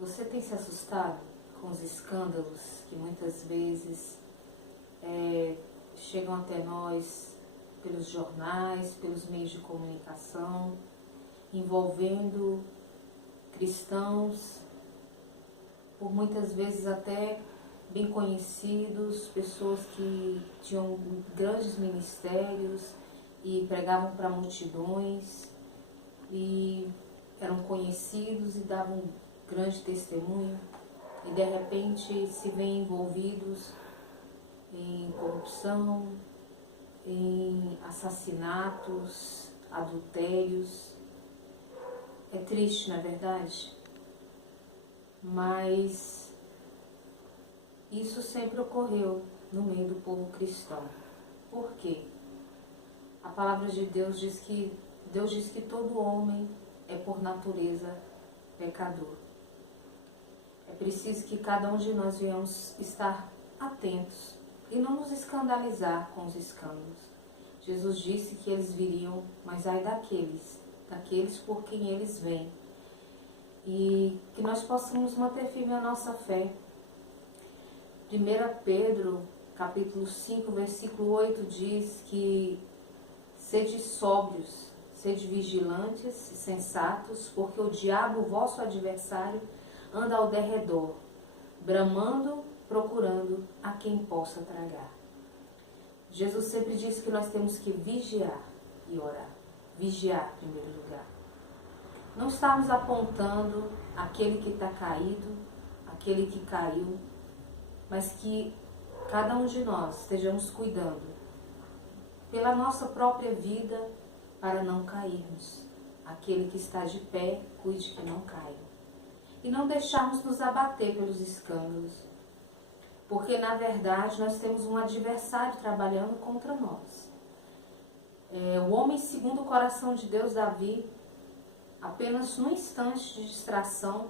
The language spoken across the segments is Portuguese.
Você tem se assustado com os escândalos que muitas vezes chegam até nós pelos jornais, pelos meios de comunicação, envolvendo cristãos, por muitas vezes até bem conhecidos, pessoas que tinham grandes ministérios e pregavam para multidões e eram conhecidos e davam grande testemunho, e de repente se veem envolvidos em corrupção, em assassinatos, adultérios. É triste, não é verdade? Mas isso sempre ocorreu no meio do povo cristão. Por quê? A palavra de Deus diz que todo homem é por natureza pecador. É preciso que cada um de nós venhamos estar atentos e não nos escandalizar com os escândalos. Jesus disse que eles viriam, mas ai daqueles por quem eles vêm. E que nós possamos manter firme a nossa fé. 1 Pedro, capítulo 5, versículo 8 diz que sede sóbrios, sede vigilantes e sensatos, porque o diabo, vosso adversário, anda ao derredor, bramando, procurando a quem possa tragar. Jesus sempre disse que nós temos que vigiar e orar. Vigiar, em primeiro lugar. Não estamos apontando aquele que está caído, aquele que caiu, mas que cada um de nós estejamos cuidando pela nossa própria vida para não cairmos. Aquele que está de pé, cuide que não caia. E não deixarmos nos abater pelos escândalos, porque na verdade nós temos um adversário trabalhando contra nós. O homem segundo o coração de Deus, Davi, apenas num instante de distração,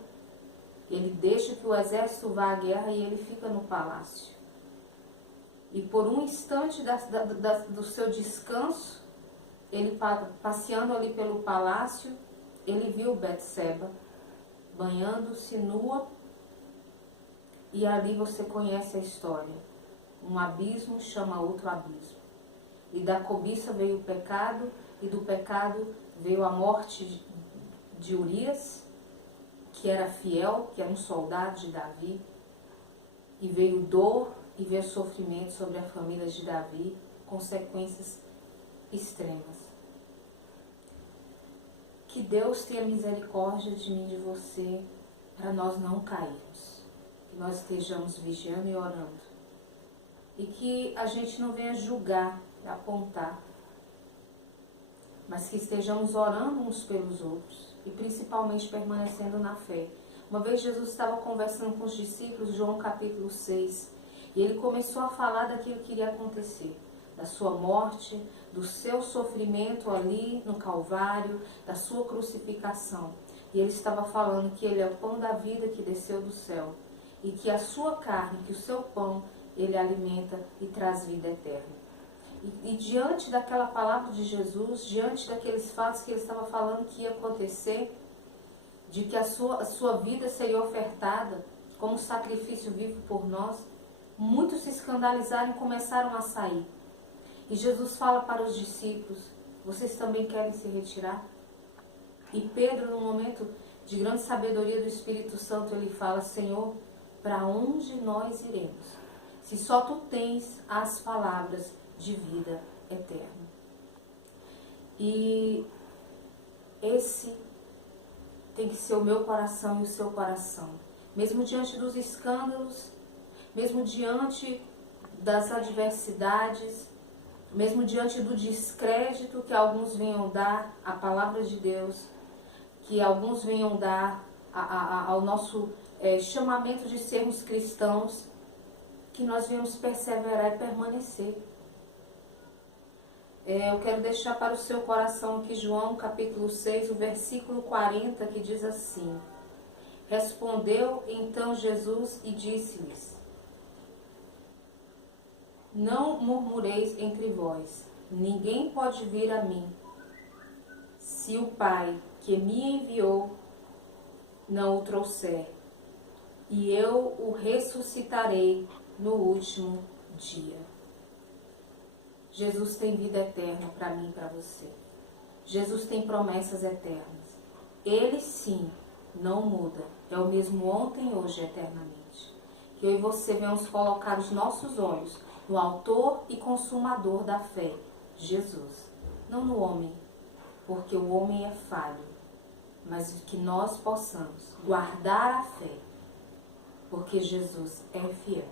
ele deixa que o exército vá à guerra e ele fica no palácio. E por um instante do seu descanso, ele passeando ali pelo palácio, ele viu Betseba banhando-se nua, e ali você conhece a história. Um abismo chama outro abismo. E da cobiça veio o pecado, e do pecado veio a morte de Urias, que era fiel, que era um soldado de Davi, e veio dor e veio sofrimento sobre a família de Davi, consequências extremas. Que Deus tenha misericórdia de mim e de você, para nós não cairmos, que nós estejamos vigiando e orando, e que a gente não venha julgar, apontar, mas que estejamos orando uns pelos outros, e principalmente permanecendo na fé. Uma vez Jesus estava conversando com os discípulos, João capítulo 6, e ele começou a falar daquilo que iria acontecer, da sua morte, do seu sofrimento ali no Calvário, da sua crucificação. E ele estava falando que ele é o pão da vida que desceu do céu, e que a sua carne, que o seu pão, ele alimenta e traz vida eterna. E diante daquela palavra de Jesus, diante daqueles fatos que ele estava falando que ia acontecer, de que a sua vida seria ofertada como sacrifício vivo por nós, muitos se escandalizaram e começaram a sair. E Jesus fala para os discípulos: vocês também querem se retirar? E Pedro, num momento de grande sabedoria do Espírito Santo, ele fala: Senhor, para onde nós iremos, se só tu tens as palavras de vida eterna? E esse tem que ser o meu coração e o seu coração. Mesmo diante dos escândalos, mesmo diante das adversidades, mesmo diante do descrédito que alguns venham dar à palavra de Deus, que alguns venham dar ao nosso chamamento de sermos cristãos, que nós venhamos perseverar e permanecer. Eu quero deixar para o seu coração aqui João capítulo 6, o versículo 40, que diz assim: respondeu então Jesus e disse-lhes: não murmureis entre vós, ninguém pode vir a mim, se o Pai que me enviou não o trouxer, e eu o ressuscitarei no último dia. Jesus tem vida eterna para mim e para você. Jesus tem promessas eternas. Ele sim não muda. É o mesmo ontem, hoje e eternamente. Que eu e você venhamos colocar os nossos olhos no autor e consumador da fé, Jesus. Não no homem, porque o homem é falho. Mas que nós possamos guardar a fé, porque Jesus é fiel.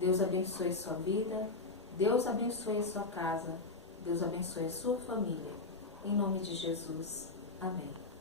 Deus abençoe sua vida, Deus abençoe a sua casa, Deus abençoe a sua família. Em nome de Jesus. Amém.